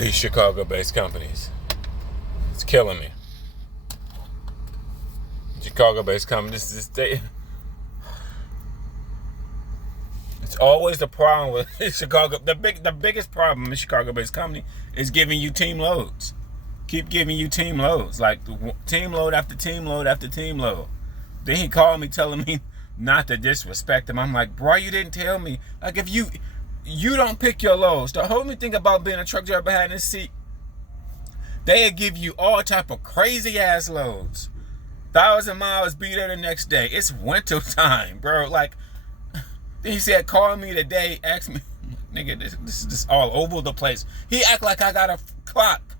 these Chicago-based companies. It's killing me. Chicago-based companies, it's always the problem with Chicago. The biggest problem in Chicago-based company is giving you team loads. Keep giving you team loads, like team load after team load after team load. Then he called me telling me not to disrespect him. I'm like, bro, you didn't tell me. Like, if you don't pick your loads. The whole thing about being a truck driver behind this seat, they'll give you all type of crazy ass loads. 1,000 miles, be there the next day. It's winter time, bro. Like, then he said, call me today, ask me, nigga, this is just all over the place. He act like I got a clock.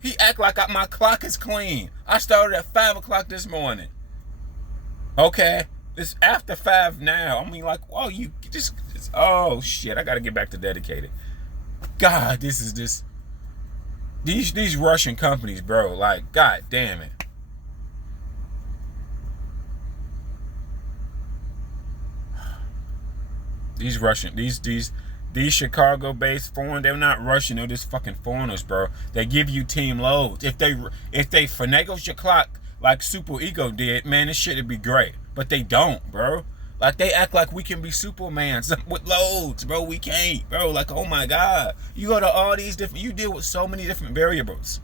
He act like my clock is clean. I started at 5 o'clock this morning. Okay, it's after 5 now. I mean, like, oh, you just oh shit, I gotta get back to dedicated. God, these Russian companies, bro. Like, god damn it. These Chicago-based foreign, they're not Russian, they're just fucking foreigners, bro. They give you team loads. If they finagle your clock like Super Ego did, man, this shit would be great. But they don't, bro. Like, they act like we can be Supermans with loads, bro. We can't, bro. Like, oh my God. You go to all these different, you deal with so many different variables.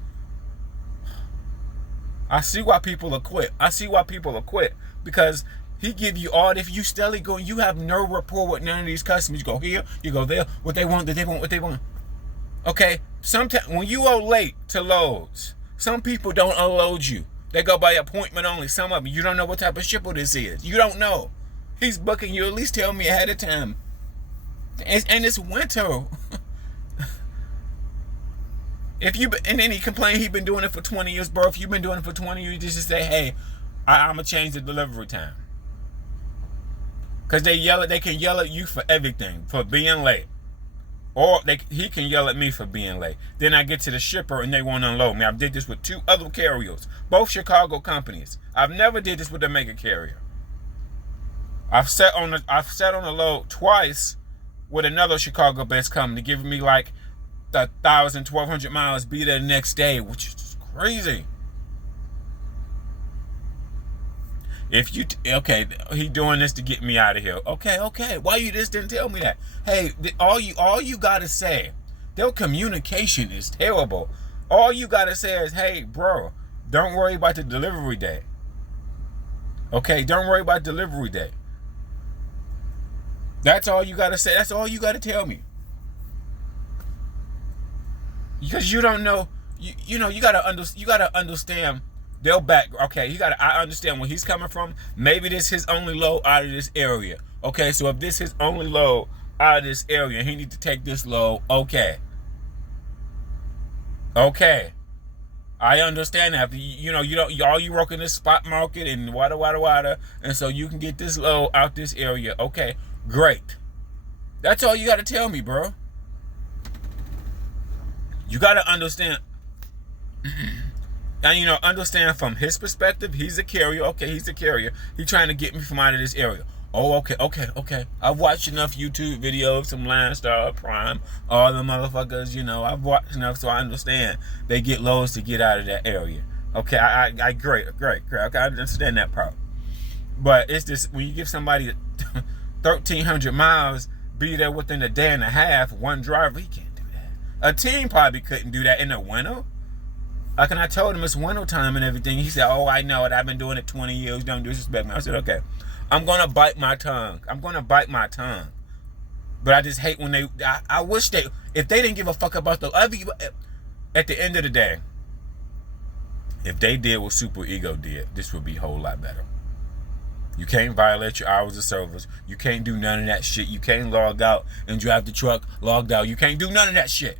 I see why people are quit. Because he give you all, if you steadily going, you have no rapport with none of these customers. You go here, you go there, what they want. Okay, sometimes when you are late to loads, some people don't unload you. They go by appointment only. Some of them, you don't know what type of shipper this is. You don't know. He's booking you. At least tell me ahead of time. And it's winter. And then he complained he been doing it for 20 years, bro. If you've been doing it for 20 years, you just say, hey, I'm going to change the delivery time. Because they can yell at you for everything, for being late. Or he can yell at me for being late. Then I get to the shipper and they won't unload me. I did this with 2 other carriers, both Chicago companies. I've never did this with a mega carrier. I've sat on a load twice with another Chicago-based company, giving me like 1,000, 1,200 miles, be there the next day, which is just crazy. Okay, he doing this to get me out of here. Okay. Why you just didn't tell me that? Hey, all you gotta say, their communication is terrible. All you gotta say is, hey, bro, don't worry about the delivery day. Okay, don't worry about delivery day. That's all you gotta say. That's all you gotta tell me. Because you don't know, you gotta understand their back. Okay, I understand where he's coming from. Maybe this is his only load out of this area. Okay, so if this is his only load out of this area, he need to take this load. Okay, I understand that. You don't, all you work in this spot market and wada, and so you can get this load out this area. Okay, great. That's all you got to tell me, bro. You got to understand. And, understand from his perspective, he's a carrier. Okay, he's a carrier. He's trying to get me from out of this area. Oh, okay. I've watched enough YouTube videos, some Landstar, Prime, all the motherfuckers, I've watched enough so I understand they get loads to get out of that area. Okay, I great. Okay, I understand that part. But it's just, when you give somebody 1,300 miles, be there within a day and a half, one driver, he can't do that. A team probably couldn't do that in the winter. Like, and I told him it's winter time and everything. He said, oh, I know it. I've been doing it 20 years. Don't disrespect me. I said, okay. I'm going to bite my tongue. But I just hate when I wish if they didn't give a fuck about at the end of the day, if they did what Super Ego did, this would be a whole lot better. You can't violate your hours of service. You can't do none of that shit. You can't log out and drive the truck logged out. You can't do none of that shit.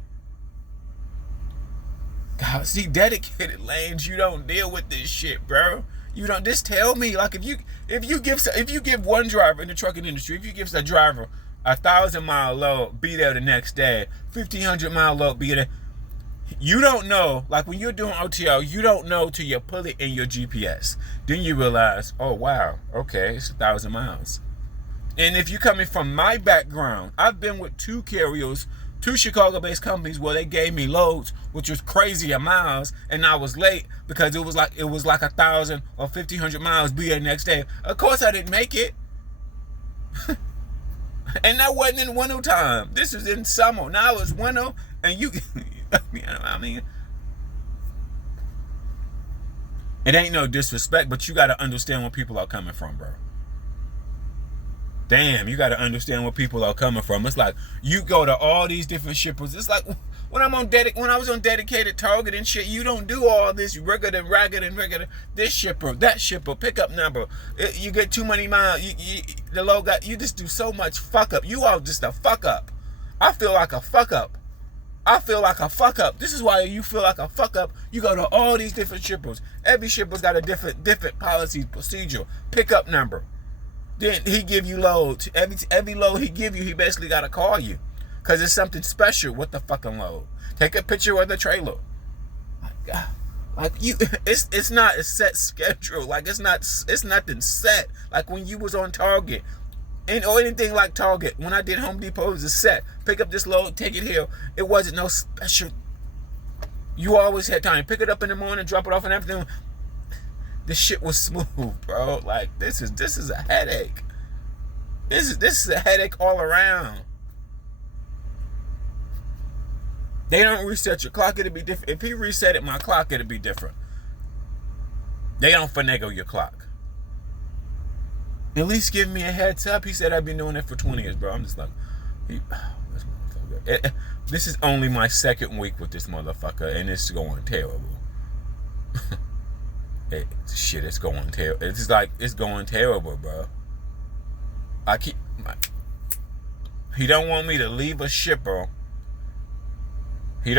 God, see, dedicated lanes, you don't deal with this shit, bro. You don't. Just tell me, like, if you give one driver in the trucking industry, if you give a driver 1,000-mile load, be there the next day, 1,500-mile load, be there. You don't know, like when you're doing OTL, you don't know till you put it in your GPS. Then you realize, oh wow, okay, it's 1,000 miles. And if you're coming from my background, I've been with 2 carriers, 2 Chicago-based companies where they gave me loads, which was crazy miles, and I was late because it was like 1,000 or 1,500 miles. Be there next day. Of course, I didn't make it, and that wasn't in winter time. This is in summer. Now it's winter, and you I mean, it ain't no disrespect, but you got to understand where people are coming from, bro. Damn, you got to understand where people are coming from. It's like you go to all these different shippers. It's like when I was on dedicated Target and shit, you don't do all this ragged and regular. This shipper, that shipper, pickup number. You get too many miles. The low guy. You just do so much fuck up. You are just a fuck up. I feel like a fuck up. This is why you feel like a fuck up. You go to all these different shippers. Every shipper's got a different policy, procedure, pickup number. Then he give you loads. Every load he give you, he basically got to call you. Because it's something special with the fucking load. Take a picture of the trailer. My God. Like it's not a set schedule. Like it's nothing set. Like when you was on Target. Or anything like Target. When I did Home Depot, it was a set. Pick up this load, take it here. It wasn't no special. You always had time. Pick it up in the morning, drop it off in the afternoon. This shit was smooth, bro. Like this is a headache. This is a headache all around. They don't reset your clock, it'll be different. If he reset it, my clock, it'll be different. They don't finagle your clock. At least give me a heads up. He said I've been doing it for 20 years, bro. I'm just like, this is only my second week with this motherfucker, and it's going terrible. It's going terrible. It's like, it's going terrible, bro. He don't want me to leave a shipper. He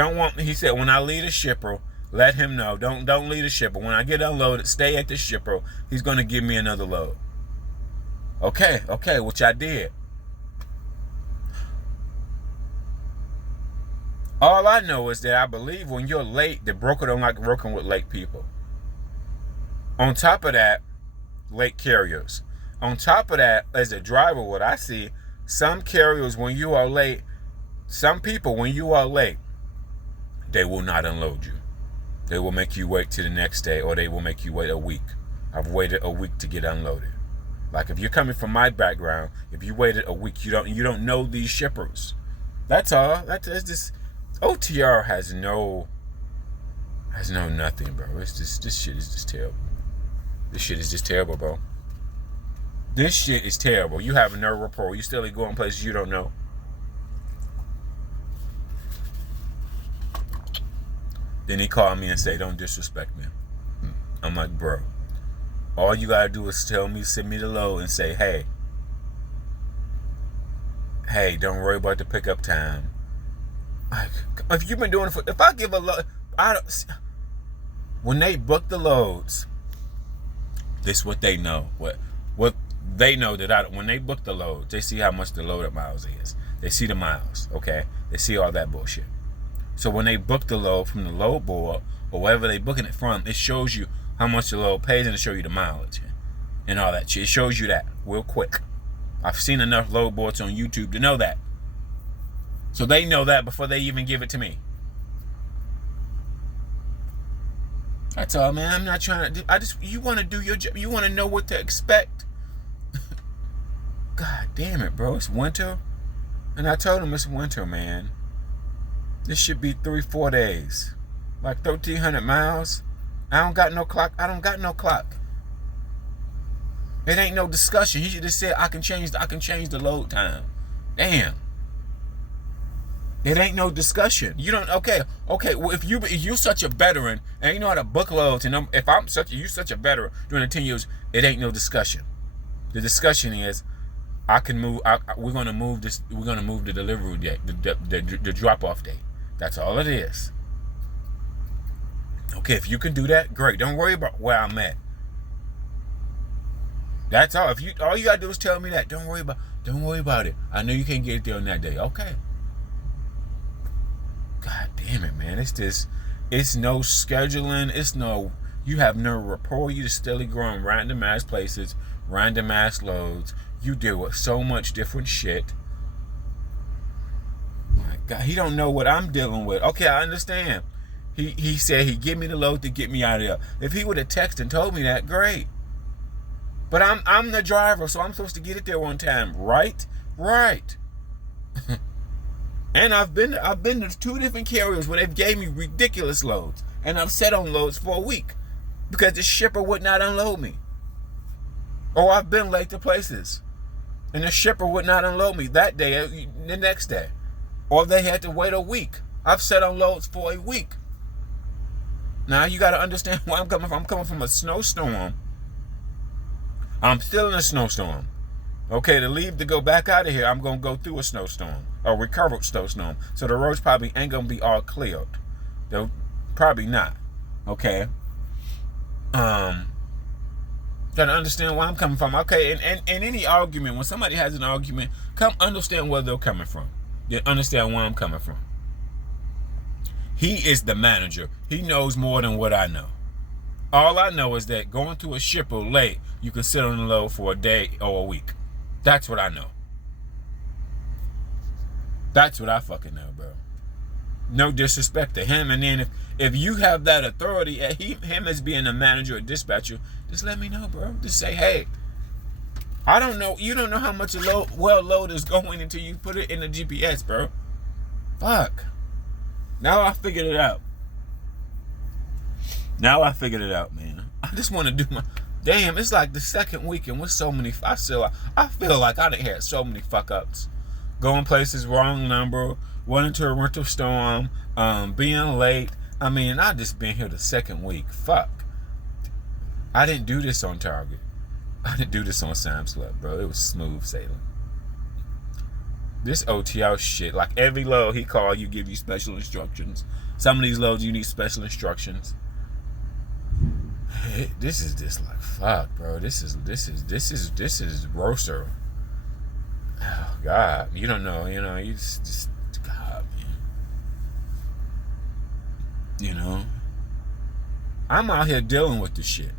said, when I leave a shipper, let him know. Don't leave a shipper. When I get unloaded, stay at the shipper. He's going to give me another load. Okay, which I did. All I know is that I believe when you're late, the broker don't like working with late people. On top of that, late carriers. On top of that, as a driver, what I see, some carriers, when you are late, some people, when you are late, they will not unload you. They will make you wait till the next day, or they will make you wait a week. I've waited a week to get unloaded. Like if you're coming from my background, if you waited a week, you don't know these shippers. That's all. That's just OTR has no nothing, bro. It's just, this shit is just terrible. This shit is just terrible, bro. This shit is terrible. You have no rapport. You still going places you don't know. Then he called me and say, don't disrespect me. I'm like, bro, all you gotta do is send me the load and say, hey, don't worry about the pickup time. Like, if you've been doing it if I give a load, when they book the loads, this is what they know. What they know that when they book the loads, they see how much the loaded miles is. They see the miles, okay? They see all that bullshit. So when they book the load from the load board or wherever they booking it from, it shows you how much the load pays and it shows you the mileage and all that shit. It shows you that real quick. I've seen enough load boards on YouTube to know that. So they know that before they even give it to me. That's all, man. I'm not trying to do. You want to do your job. You want to know what to expect. God damn it, bro. It's winter. And I told him it's winter, man. This should be 3-4 days. Like 1,300 miles. I don't got no clock. It ain't no discussion. He should have said I can change the load time. Damn. It ain't no discussion. You don't. Okay. Well, if you're such a veteran and you know how to book loads, and if you're such a veteran during the 10 years, it ain't no discussion. The discussion is, I can move. We're gonna move this. We're gonna move the delivery date, the drop off date. That's all it is. Okay, if you can do that, great. Don't worry about where I'm at. That's all. All you gotta do is tell me that. Don't worry about it. I know you can't get it there on that day. Okay. God damn it, man. It's no scheduling. You have no rapport. You just steadily growing random ass places, random ass loads. You deal with so much different shit. My God, he don't know what I'm dealing with. Okay, I understand. He said he'd give me the load to get me out of there. If he would have texted and told me that, great. But I'm the driver, so I'm supposed to get it there on time, right? Right. And I've been to 2 different carriers where they've gave me ridiculous loads, and I've sat on loads for a week because the shipper would not unload me. Or I've been late to places, and the shipper would not unload me that day, the next day. Or they had to wait a week. I've sat on loads for a week. Now you got to understand where I'm coming from. I'm coming from a snowstorm. I'm still in a snowstorm. Okay, to leave to go back out of here, I'm going to go through a snowstorm, a recovered snowstorm. So the roads probably ain't going to be all cleared. They'll probably not. Okay. Got to understand where I'm coming from. Okay, and any argument, when somebody has an argument, come understand where they're coming from. Then understand where I'm coming from. He is the manager. He knows more than what I know. All I know is that going to a shipper late, you can sit on the load for a day or a week. That's what I know. That's what I fucking know, bro. No disrespect to him. And then if you have that authority, him as being a manager or dispatcher, just let me know, bro. Just say, hey, I don't know. You don't know how much a load is going until you put it in the GPS, bro. Fuck. Now I figured it out. Man. I just want to do my... Damn, it's like the second weekend with so many... I feel like I done had so many fuck-ups. Going places, wrong number, went into a rental storm, being late. I mean, I just been here the second week. Fuck. I didn't do this on Target. I didn't do this on Sam's Club, bro. It was smooth sailing. This OTL shit, like every load he call, you give you special instructions. Some of these loads you need special instructions. This is just like fuck, bro. This is Roser. Oh God, you don't know, you just God, man. I'm out here dealing with the shit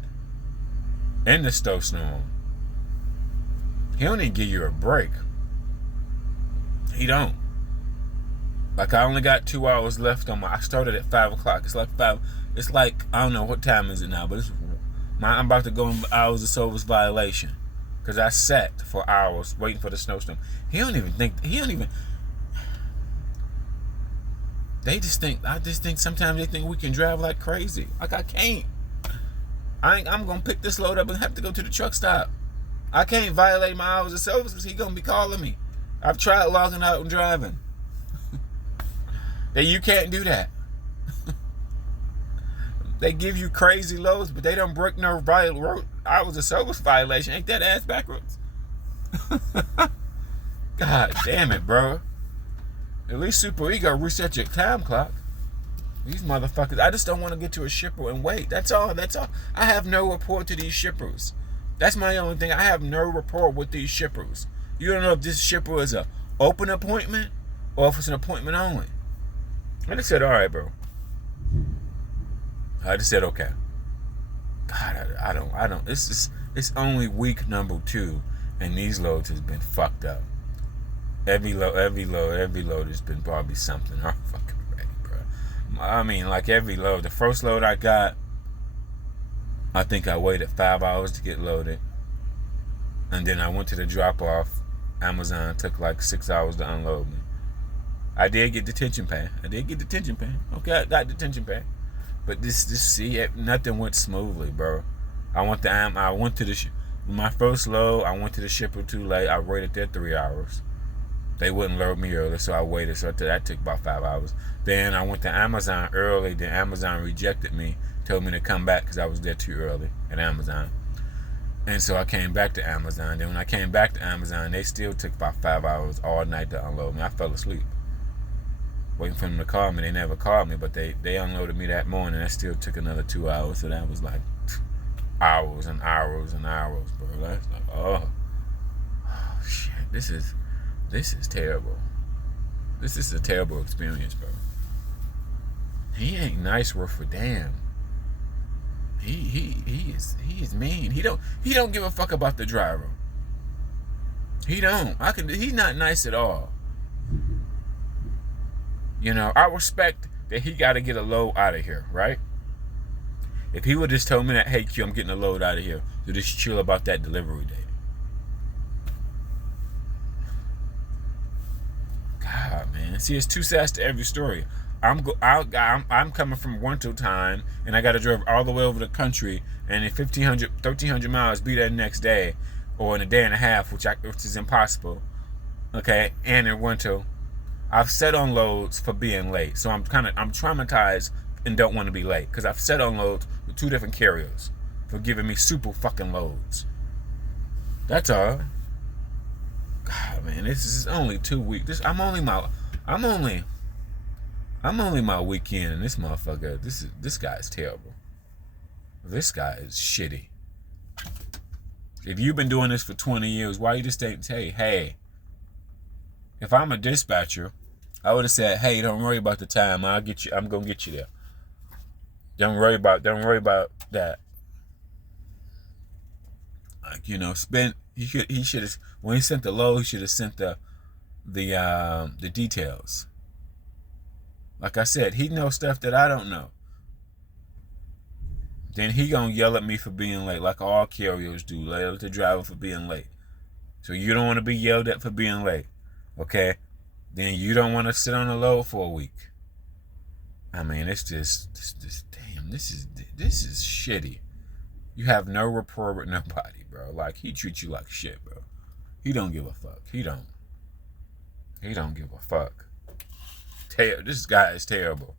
in the snowstorm. He don't even give you a break. He don't. Like I only got 2 hours left on I started at 5 o'clock. It's like I don't know what time is it now, but I'm about to go in hours of service violation because I sat for hours waiting for the snowstorm. I just think sometimes they think we can drive like crazy. Like I can't. I'm gonna pick this load up and have to go to the truck stop. I can't violate my hours of service because he's gonna be calling me. I've tried logging out and driving. That you can't do that. They give you crazy loads, but they don't break no hours of service violation. Ain't that ass backwards? God damn it, bro. At least Super Ego reset your time clock. These motherfuckers, I just don't want to get to a shipper and wait. That's all. I have no rapport to these shippers. That's my only thing. I have no rapport with these shippers. You don't know if this shipper is a open appointment or if it's an appointment only. I just said, all right, bro. I just said, okay. God, I don't. It's only week number 2, and these loads has been fucked up. Every load has been probably something. I'm fucking ready, bro. I mean, like every load. The first load I got, I think I waited 5 hours to get loaded. And then I went to the drop-off. Amazon took like 6 hours to unload me. I did get detention pay. Okay, I got detention pay. But nothing went smoothly, bro. My first load, I went to the shipper too late. I waited there 3 hours. They wouldn't load me early, so I waited. So that took about 5 hours. Then I went to Amazon early. Then Amazon rejected me, told me to come back because I was there too early at Amazon. And so I came back to Amazon. Then when I came back to Amazon, they still took about 5 hours all night to unload me. I fell asleep waiting for them to call me. They never called me, but they unloaded me that morning. That still took another 2 hours. So that was like hours and hours and hours, bro. That's like, oh shit. This is terrible. This is a terrible experience, bro. He ain't nice worth a damn. He is mean. He don't give a fuck about the driver. He don't. He's not nice at all. You know, I respect that he got to get a load out of here, right? If he would just told me that, hey Q, I'm getting a load out of here, so just chill about that delivery date. God, man. See, it's two sides to every story. I'm coming from winter time, and I got to drive all the way over the country, and in 1,300 miles, be there next day, or in a day and a half, which is impossible. Okay, and in winter, I've set on loads for being late, so I'm traumatized and don't want to be late because I've set on loads with 2 different carriers for giving me super fucking loads. That's all. God, man, this is only 2 weeks. I'm only my weekend, and this motherfucker. This guy's terrible. This guy is shitty. If you've been doing this for 20 years, why you just ain't say, hey? If I'm a dispatcher, I would have said, hey, don't worry about the time. I'll get you. I'm gonna get you there. Don't worry about that. Like, you know, he should have, when he sent the load, he should have sent the details. Like I said, he knows stuff that I don't know. Then he gonna yell at me for being late, like all carriers do, yell at the driver for being late. So you don't want to be yelled at for being late, okay? Then you don't want to sit on the load for a week. I mean, it's just damn, this is shitty. You have no rapport with nobody, bro. Like, he treats you like shit, bro. He don't give a fuck. He don't give a fuck. This guy is terrible.